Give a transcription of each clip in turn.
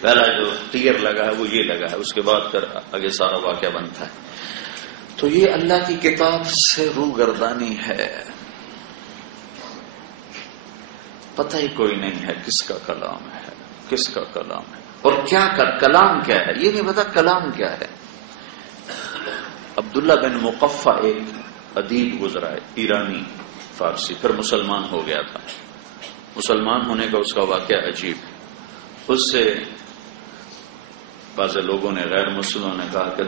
پہلا جو تیر لگا ہے وہ یہ لگا ہے، اس کے بعد پھر آگے سارا واقعہ بنتا ہے. تو یہ اللہ کی کتاب سے روگردانی ہے. پتہ ہی کوئی نہیں ہے کس کا کلام ہے، کس کا کلام ہے اور کیا کلام کیا ہے، یہ نہیں پتا کلام کیا ہے. عبداللہ بن مقفع ایک ادیب گزرا ہے، ایرانی فارسی، پھر مسلمان ہو گیا تھا. مسلمان ہونے کا اس کا واقعہ عجیب. اس سے بعض لوگوں نے، غیر مسلموں نے کہا کہ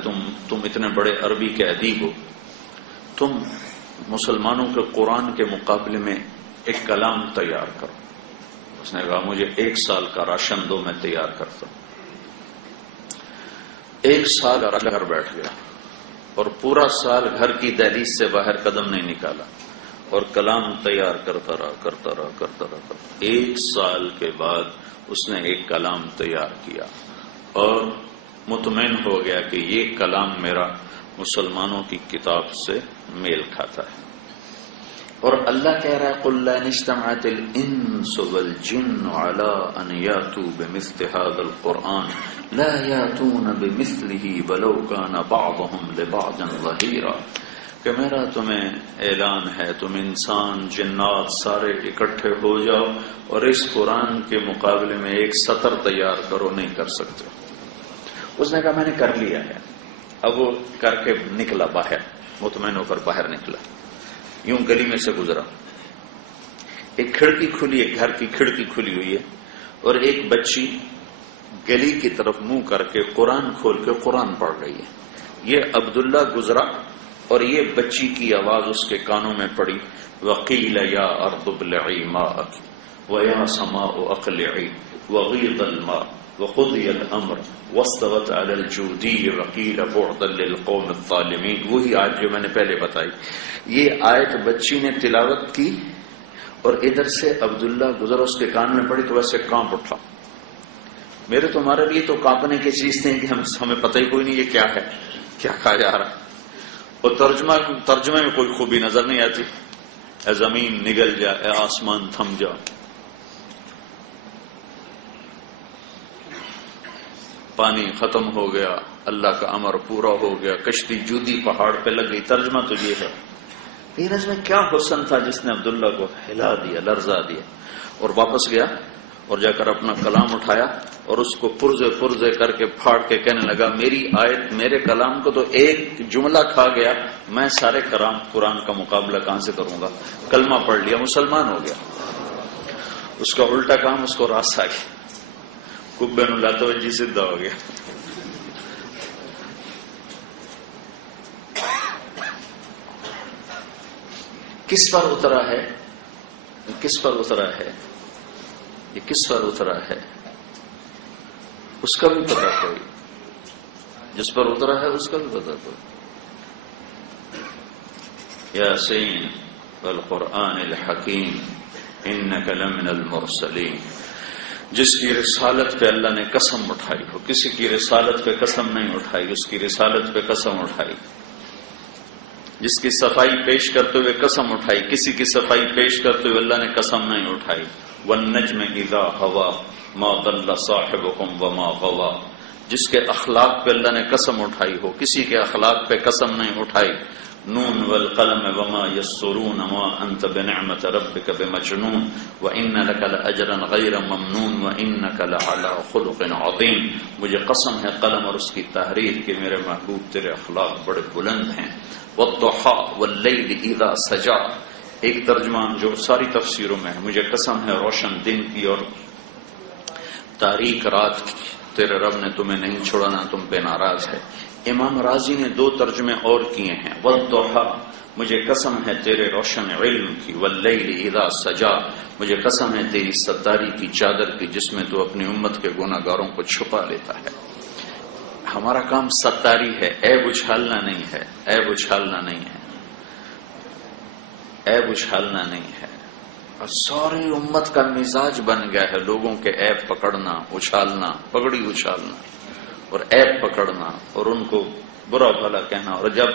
تم اتنے بڑے عربی کے ادیب ہو، تم مسلمانوں کے قرآن کے مقابلے میں ایک کلام تیار کرو. اس نے کہا مجھے 1 سال کا راشن دو، میں تیار کرتا ہوں. 1 سال گھر بیٹھ گیا اور پورا سال گھر کی دہلیز سے باہر قدم نہیں نکالا اور کلام تیار کرتا رہا. 1 سال کے بعد اس نے ایک کلام تیار کیا اور مطمئن ہو گیا کہ یہ کلام میرا مسلمانوں کی کتاب سے میل کھاتا ہے. اور اللہ کہہ رہا ہے قُلْ لَا اجْتَمَعَتِ الْإِنسُ وَالْجِنُّ عَلَىٰ أَنْ يَأْتُوا بِمِثْلِ هَٰذَا الْقُرْآنِ لَا يَأْتُونَ بِمِثْلِهِ وَلَوْ كَانَ بَعْضُهُمْ لِبَعْضٍ ظَهِيرًا. کہ میرا تمہیں اعلان ہے، تم انسان جنات سارے اکٹھے ہو جاؤ اور اس قرآن کے مقابلے میں ایک سطر تیار کرو، نہیں کر سکتے. اس نے کہا میں نے کر لیا ہے. اب وہ کر کے نکلا باہر، مطمئن ہو کر باہر نکلا، یوں گلی میں سے گزرا. ایک کھڑکی کھلی ہے، گھر کی کھڑکی کھلی ہوئی ہے اور ایک بچی گلی کی طرف منہ کر کے قرآن کھول کے قرآن پڑھ رہی ہے. یہ عبداللہ گزرا اور یہ بچی کی آواز اس کے کانوں میں پڑی، وَقِيلَ يَا أَرْضُ ابْلِعِي مَاءَكِ وَيَا سَمَاءُ أَقْلِعِي وَغِيضَ الْمَاءُ وَقُضِيَ الْأَمْرُ وَاسْتَوَتْ عَلَى الْجُودِيِّ وَقِيلَ بُعْدًا لِلْقَوْمِ الظَّالِمِينَ. وہی آیت جو میں نے پہلے بتائی. یہ آیت بچی نے تلاوت کی اور ادھر سے عبداللہ گزرا، اس کے کان میں پڑی تو ویسے کانپ اٹھا. میرے تمہارے لیے تو کانپنے کی چیز تھی کہ ہمیں پتہ ہی کوئی نہیں یہ کیا ہے، کیا کہا جا رہا ہے. اور ترجمے میں کوئی خوبی نظر نہیں آتی. اے زمین نگل جا، اے آسمان تھم جا. پانی ختم ہو گیا، اللہ کا امر پورا ہو گیا، کشتی جودی پہاڑ پہ لگ گئی. ترجمہ تو یہ ہے. اس میں کیا حسن تھا جس نے عبداللہ کو ہلا دیا، لرزا دیا. اور واپس گیا اور جا کر اپنا کلام اٹھایا اور اس کو پرزے کر کے پھاڑ کے کہنے لگا میری آیت، میرے کلام کو تو ایک جملہ کھا گیا، میں سارے قرآن کا مقابلہ کہاں سے کروں گا. کلمہ پڑھ لیا، مسلمان ہو گیا. اس کا الٹا کام اس کو راس آ گیا، کبے نو لاتوجی سیدھا ہو گیا. کس پر اترا ہے، کس پر اترا ہے، یہ کس پر اترا ہے اس کا بھی پتہ کوئی، جس پر اترا ہے اس کا بھی پتہ کوئی. یاسین والقرآن الحکیم انک لمن المرسلین. جس کی رسالت پہ اللہ نے قسم اٹھائی ہو، کسی کی رسالت پہ قسم نہیں اٹھائی، اس کی رسالت پہ قسم اٹھائی. جس کی صفائی پیش کرتے ہوئے قسم اٹھائی، کسی کی صفائی پیش کرتے ہوئے اللہ نے قسم نہیں اٹھائی. والنجم اذا ہوا ما ضل صاحبكم وما غوا. جس کے اخلاق پہ اللہ نے قسم اٹھائی ہو، کسی کے اخلاق پہ قسم نہیں اٹھائی. نون والقلم وما يسرون ما انت بنعمت ربك بمجنون وان لك لاجرا غير ممنون وانك لعلى خلق عظيم. مجھے قسم ہے قلم اور اس کی تحریر کہ میرے محبوب تیرے اخلاق بڑے بلند ہیں. والضحى والليل اذا سجى. ایک ترجمہ جو ساری تفسیروں میں ہے، مجھے قسم ہے روشن دن کی اور تاریک رات کی، تیرے رب نے تمہیں نہیں چھوڑانا، تم پہ ناراض ہے. امام راضی نے 2 ترجمے اور کیے ہیں. والضحى مجھے قسم ہے تیرے روشن علم کی. واللیل اذا سجا مجھے قسم ہے تیری ستاری کی چادر کی جس میں تو اپنی امت کے گناہگاروں کو چھپا لیتا ہے. ہمارا کام ستاری ہے، عیب اچھالنا نہیں ہے، عیب اچھالنا نہیں ہے، عیب اچھالنا نہیں ہے. اور ساری امت کا مزاج بن گیا ہے لوگوں کے عیب پکڑنا، اچھالنا، پگڑی اچھالنا اور عیب پکڑنا اور ان کو برا بھلا کہنا. اور جب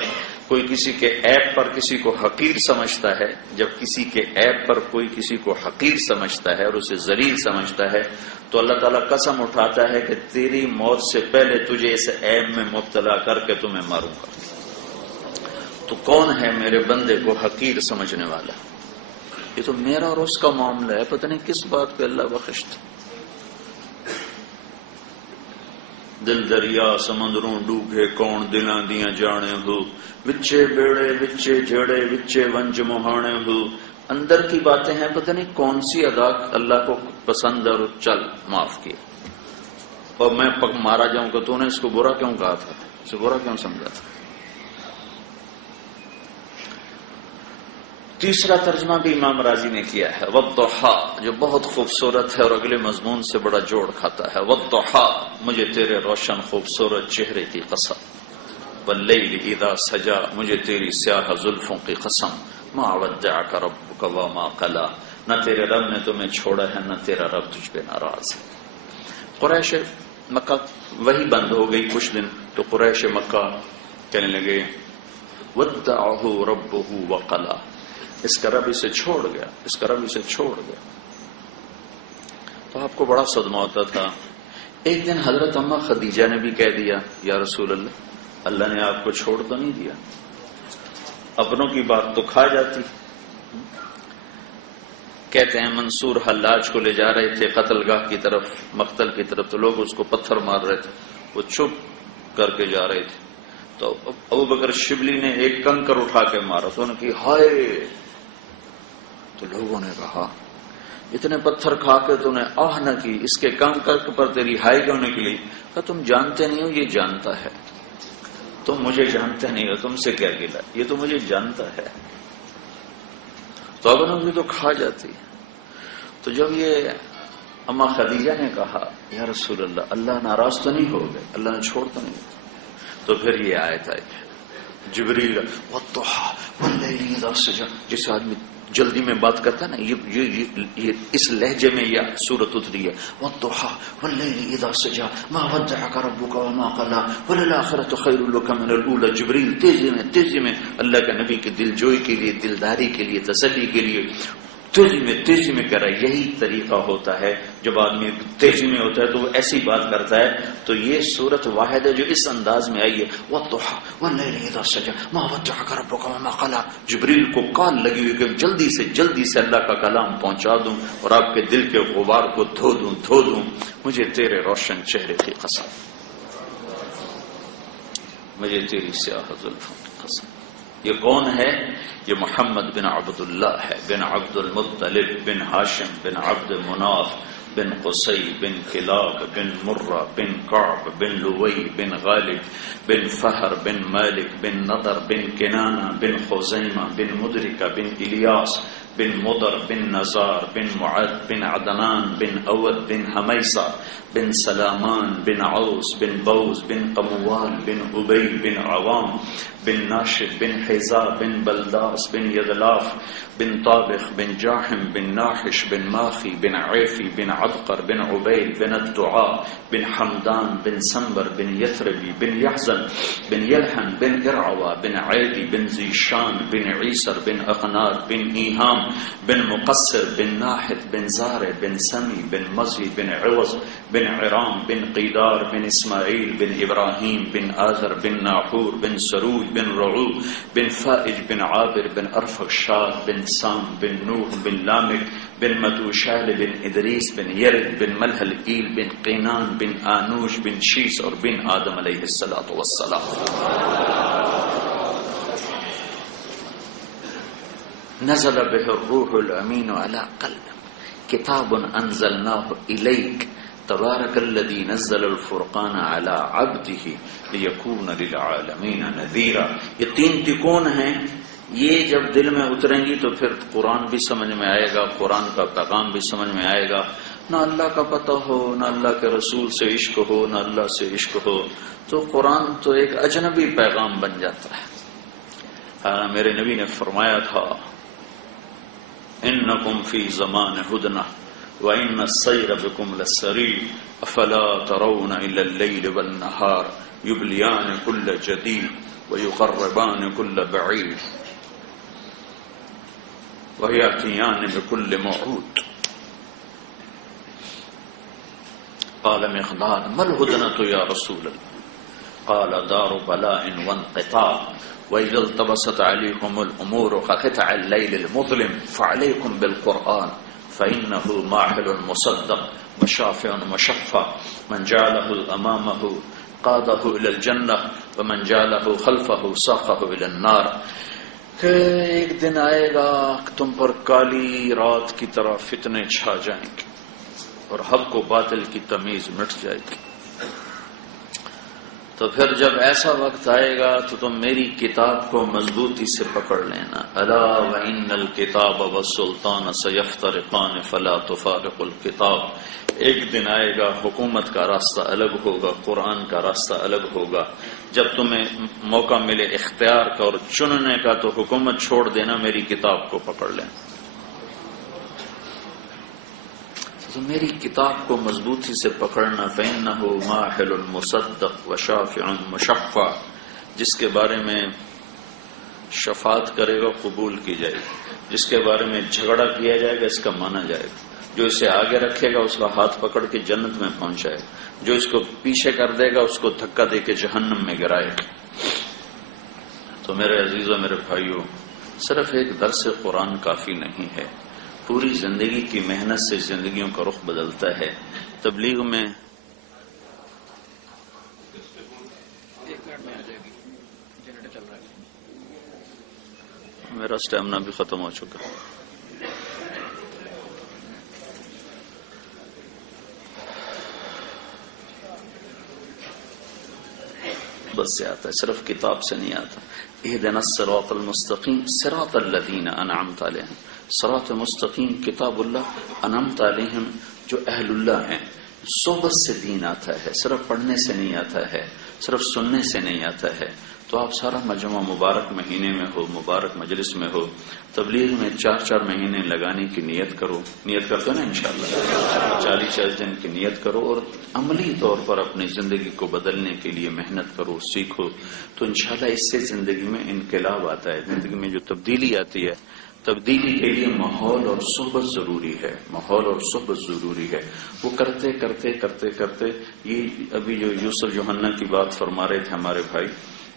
کوئی کسی کے عیب پر کسی کو حقیر سمجھتا ہے، جب کسی کے عیب پر کوئی کسی کو حقیر سمجھتا ہے اور اسے ذلیل سمجھتا ہے، تو اللہ تعالیٰ قسم اٹھاتا ہے کہ تیری موت سے پہلے تجھے اس عیب میں مبتلا کر کے تمہیں ماروں گا. تو کون ہے میرے بندے کو حقیر سمجھنے والا؟ یہ تو میرا اور اس کا معاملہ ہے، پتہ نہیں کس بات پہ اللہ بخشتا. دل دریا سمندروں ڈوبے کون دلاں دیاں جانے ہو، وچے بیڑے وچے جڑے وچے ونج مہانے ہو. اندر کی باتیں ہیں، پتہ نہیں کون سی ادا اللہ کو پسند اور چل معاف کیا. اور میں مارا جاؤں کہ تو نے اس کو برا کیوں کہا تھا، اسے برا کیوں سمجھا تھا. تیسرا ترجمہ بھی امام راضی نے کیا ہے والضحا، جو بہت خوبصورت ہے اور اگلے مضمون سے بڑا جوڑ کھاتا ہے. والضحا، مجھے تیرے روشن خوبصورت چہرے کی قسم. واللیل اذا سجا، مجھے تیری سیاہ زلفوں کی قسم. ما ودعک ربک وما قلا، نہ تیرے رب نے تمہیں چھوڑا ہے نہ تیرا رب تجھ پہ ناراض ہے. قریش مکہ وہی بند ہو گئی کچھ دن، تو قریش مکہ کہنے لگے ودعہ ربہ وقلا، اس کا رب اسے چھوڑ گیا، اس کا رب اسے چھوڑ گیا. تو آپ کو بڑا صدمہ ہوتا تھا. ایک دن حضرت اماں خدیجہ نے بھی کہہ دیا یا رسول اللہ، اللہ نے آپ کو چھوڑ تو نہیں دیا. اپنوں کی بات تو کھا جاتی. کہتے ہیں منصور حلاج کو لے جا رہے تھے قتل گاہ کی طرف، مقتل کی طرف، تو لوگ اس کو پتھر مار رہے تھے، وہ چپ کر کے جا رہے تھے. تو ابو بکر شبلی نے ایک کنکر اٹھا کے مارا، تو انہوں نے کہا ہائے. تو لوگوں نے کہا اتنے پتھر کھا کے تو نے آہ نہ کی، اس کے کنکر پر تیری ہائی کیوں نکلی؟ کہا تم جانتے نہیں ہو، یہ جانتا ہے. تم مجھے جانتے نہیں ہو، تم سے کیا گلا، یہ تو مجھے جانتا ہے. تو اب بھی تو کھا جاتی. تو جب یہ اما خدیجہ نے کہا یا رسول اللہ، اللہ ناراض تو نہیں ہو گئے، اللہ نے چھوڑ تو نہیں گیا، تو پھر یہ آیت آئی جبریل والضحى واللیل اذا سجى. جس آدمی جلدی میں بات کرتا ہے نا، یہ اس لہجے میں یہ سورت اتری ہے والضحى واللیل اذا سجى ما ودعك ربك وما قلى وللآخرة خير لك من الأولى. جبریل تیزی میں اللہ کے نبی کی دل جوئی کے لیے، دلداری کے لیے، تسلی کے لیے تیزی میں کر رہا ہے. یہی طریقہ ہوتا ہے جب آدمی تیزی میں ہوتا ہے تو وہ ایسی بات کرتا ہے. تو یہ صورت واحد ہے جو اس انداز میں آئی ہے والضحى واللیل اذا سجى ما ودعك ربك وما قلى. جبریل کو کال لگی ہوئی کہ جلدی سے اللہ کا کلام پہنچا دوں اور آپ کے دل کے غبار کو دھو دوں. مجھے تیرے روشن چہرے کی قسم، مجھے تیری سیاہ زلفوں کی قسم. یہ کون ہے؟ یہ محمد بن عبداللہ ہے، بن عبد المطلب بن ہاشم بن عبد مناف بن قصی بن کلاب بن مرہ بن کعب بن لوی بن غالب بن فہر بن مالک بن نضر بن کنانہ بن خزیمہ بن مدرکہ بن الیاس بن مضر بن نزار بن معد بن عدنان بن اود بن حمیصہ بن سلامان بن عوس بن بوز بن قموال بن ابی بن عوام بن ناشد بن حیزا بن بلداس بن یدلاف بن طابخ بن جاحم بن ناحش بن ماخی بن عیفی بن عبقر بن عبید بن الدعاء بن حمدان بن سنبر بن یثربی بن یحزن بن یلحن بن ارعوا بن عیدی بن زیشان بن عیسر بن اقنار بن ایہام بن مقصر بن ناحد بن زارع بن سمی بن مزی بن عوض بن عرام بن قیدار بن اسماعیل بن ابراہیم بن آذر بن ناحور بن سروج بن رعو بن فائج بن عابر بن ارفخشاد بن سام بن نوح بن لامک بن متوشال بن ادریس بن یرد بن ملحل ایل بن قینان بن آنوش بن شیس اور بن آدم علیہ السلام. نزل به الروح الامین علی قلبک کتاب انزلناه الیک تبارک الذی نزل الفرقان علی عبده لیکون للعالمین نذیرا. یہ تین تکون ہیں، یہ جب دل میں اتریں گی تو پھر قرآن بھی سمجھ میں آئے گا، قرآن کا پیغام بھی سمجھ میں آئے گا. نہ اللہ کا پتہ ہو، نہ اللہ کے رسول سے عشق ہو، نہ اللہ سے عشق ہو، تو قرآن تو ایک اجنبی پیغام بن جاتا ہے. میرے نبی نے فرمایا تھا انکم فی زمان ہدنہ وَإِنَّ السَّيْرَ بِكُمْ لَسَّرِيعٌ أَفَلَا تَرَوْنَ إِلَى اللَّيْلِ وَالنَّهَارِ يُبْلِيَانِ كُلَّ جَدِيدٍ وَيُقَرِّبَانِ كُلَّ بَعِيدٍ وَيَأْتِيَانِ بِكُلِّ مَوْعُودٍ. قال مقداد ما الهدنة يا رسول الله؟ قال دار بلاء وانقطاع وإذا التبست عليكم الأمور كقطع الليل المظلم فعليكم بالقرآن فإنه ماحل مصدق وشافع مشفع من جعله أمامه قاده إلى الجنة ومن جعله خلفه ساقه إلى النار. کہ ایک دن آئے گا تم پر کالی رات کی طرح فتنے چھا جائیں گے اور حق و باطل کی تمیز مٹ جائے گی. تو پھر جب ایسا وقت آئے گا تو تم میری کتاب کو مضبوطی سے پکڑ لینا. الا وان الکتاب والسلطان سیفترقان فلا تفارق الکتاب. ایک دن آئے گا حکومت کا راستہ الگ ہوگا، قرآن کا راستہ الگ ہوگا. جب تمہیں موقع ملے اختیار کا اور چننے کا تو حکومت چھوڑ دینا، میری کتاب کو پکڑ لینا. تو میری کتاب کو مضبوطی سے پکڑنا. فإنه ماحل مصدق وشافع مشفع. جس کے بارے میں شفاعت کرے گا قبول کی جائے گی، جس کے بارے میں جھگڑا کیا جائے گا اس کا مانا جائے گا. جو اسے آگے رکھے گا اس کا ہاتھ پکڑ کے جنت میں پہنچائے گا، جو اس کو پیچھے کر دے گا اس کو دھکا دے کے جہنم میں گرائے گا. تو میرے عزیزوں، میرے بھائیوں، صرف ایک درس قرآن کافی نہیں ہے. پوری زندگی کی محنت سے زندگیوں کا رخ بدلتا ہے. تبلیغ میں میرا اسٹیمنا بھی ختم ہو چکا. بس سے آتا ہے، صرف کتاب سے نہیں آتا. اہدنا الصراط المستقیم صراط الذین انعمت علیہم. صراط مستقیم کتاب اللہ، انعمت علیہم جو اہل اللہ ہیں. صحبت سے دین آتا ہے، صرف پڑھنے سے نہیں آتا ہے، صرف سننے سے نہیں آتا ہے. تو آپ سارا مجمع مبارک مہینے میں ہو، مبارک مجلس میں ہو، تبلیغ میں 4 مہینے لگانے کی نیت کرو. نیت کرتے نا انشاءاللہ 40 دن کی نیت کرو اور عملی طور پر اپنی زندگی کو بدلنے کے لیے محنت کرو، سیکھو. تو انشاءاللہ اس سے زندگی میں انقلاب آتا ہے. زندگی میں جو تبدیلی آتی ہے، تبدیلی کے لیے ماحول اور صحبت ضروری ہے. ماحول اور صحبت ضروری ہے. وہ کرتے کرتے کرتے کرتے یہ ابھی جو یوسف یوحنا کی بات فرما رہے تھے ہمارے بھائی،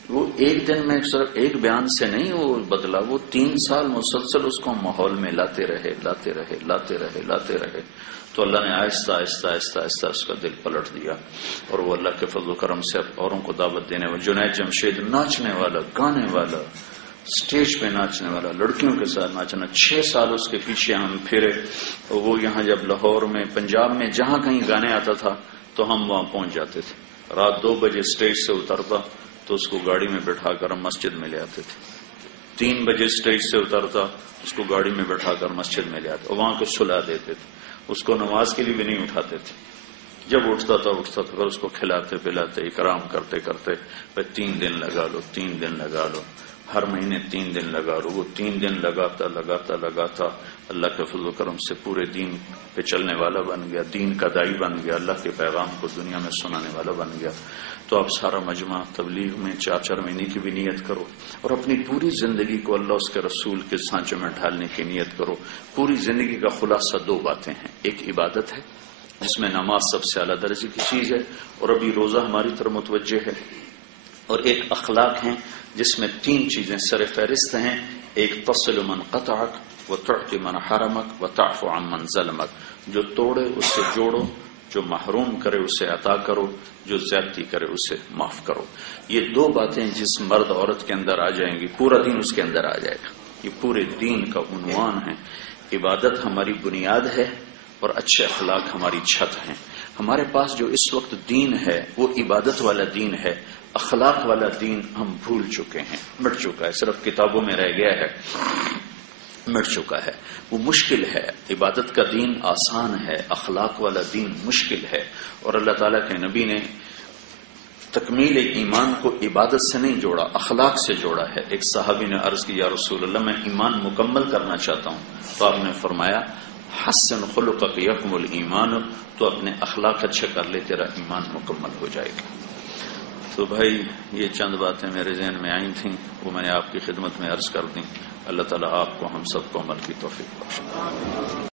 وہ ایک دن میں صرف ایک بیان سے نہیں وہ بدلا. وہ 3 سال مسلسل اس کو ماحول میں لاتے رہے. تو اللہ نے آہستہ آہستہ آہستہ آہستہ اس کا دل پلٹ دیا اور وہ اللہ کے فضل و کرم سے اوروں کو دعوت دینے والا. جنید جمشید ناچنے والا، گانے والا، اسٹیج پہ ناچنے والا، لڑکیوں کے ساتھ ناچنا. 6 سال اس کے پیچھے ہم پھرے. وہ یہاں جب لاہور میں، پنجاب میں جہاں کہیں گانے آتا تھا تو ہم وہاں پہنچ جاتے تھے. رات 2 بجے اسٹیج سے اترتا تو اس کو گاڑی میں بٹھا کر ہم مسجد میں لے آتے تھے. 3 بجے اسٹیج سے اترتا اس کو گاڑی میں بٹھا کر مسجد میں لے آتے اور وہاں کو سلا دیتے تھے. اس کو نماز کے لیے بھی نہیں اٹھاتے تھے. جب اٹھتا تھا پھر اس کو کھلاتے پلاتے اکرام کرتے کرتے پھر 3 دن لگا لو، 3 دن لگا لو، ہر مہینے 3 دن لگا لو. وہ 3 دن لگاتا اللہ کے فضل و کرم سے پورے دین پہ چلنے والا بن گیا، دین کا داعی بن گیا، اللہ کے پیغام کو دنیا میں سنانے والا بن گیا. تو آپ سارا مجمع تبلیغ میں 4 مہینے کی بھی نیت کرو اور اپنی پوری زندگی کو اللہ اس کے رسول کے سانچے میں ڈھالنے کی نیت کرو. پوری زندگی کا خلاصہ 2 باتیں ہیں. ایک عبادت ہے جس میں نماز سب سے اعلیٰ درجے کی چیز ہے اور ابھی روزہ ہماری طرف متوجہ ہے. اور ایک اخلاق ہیں جس میں 3 چیزیں سر فہرست ہیں. ایک تصل من قطعک وتعطی من حرمک وتعفو عن من ظلمک. جو توڑے اس سے جوڑو، جو محروم کرے اسے عطا کرو، جو زیادتی کرے اسے معاف کرو. یہ 2 باتیں جس مرد عورت کے اندر آ جائیں گی پورا دین اس کے اندر آ جائے گا. یہ پورے دین کا عنوان ہے. عبادت ہماری بنیاد ہے اور اچھے اخلاق ہماری چھت ہیں. ہمارے پاس جو اس وقت دین ہے وہ عبادت والا دین ہے. اخلاق والا دین ہم بھول چکے ہیں، مٹ چکا ہے، صرف کتابوں میں رہ گیا ہے، مٹ چکا ہے. وہ مشکل ہے. عبادت کا دین آسان ہے، اخلاق والا دین مشکل ہے. اور اللہ تعالیٰ کے نبی نے تکمیل ایمان کو عبادت سے نہیں جوڑا، اخلاق سے جوڑا ہے. ایک صحابی نے عرض کی یا رسول اللہ میں ایمان مکمل کرنا چاہتا ہوں. تو آپ نے فرمایا حسن خلقک یکمل ایمان، تو اپنے اخلاق اچھے کر لے، تیرا ایمان مکمل ہو جائے گا۔ تو بھائی یہ چند باتیں میرے ذہن میں آئی تھیں، وہ میں نے آپ کی خدمت میں عرض کر دیں۔ اللہ تعالیٰ آپ کو ہم سب کو عمل کی توفیق بخشے۔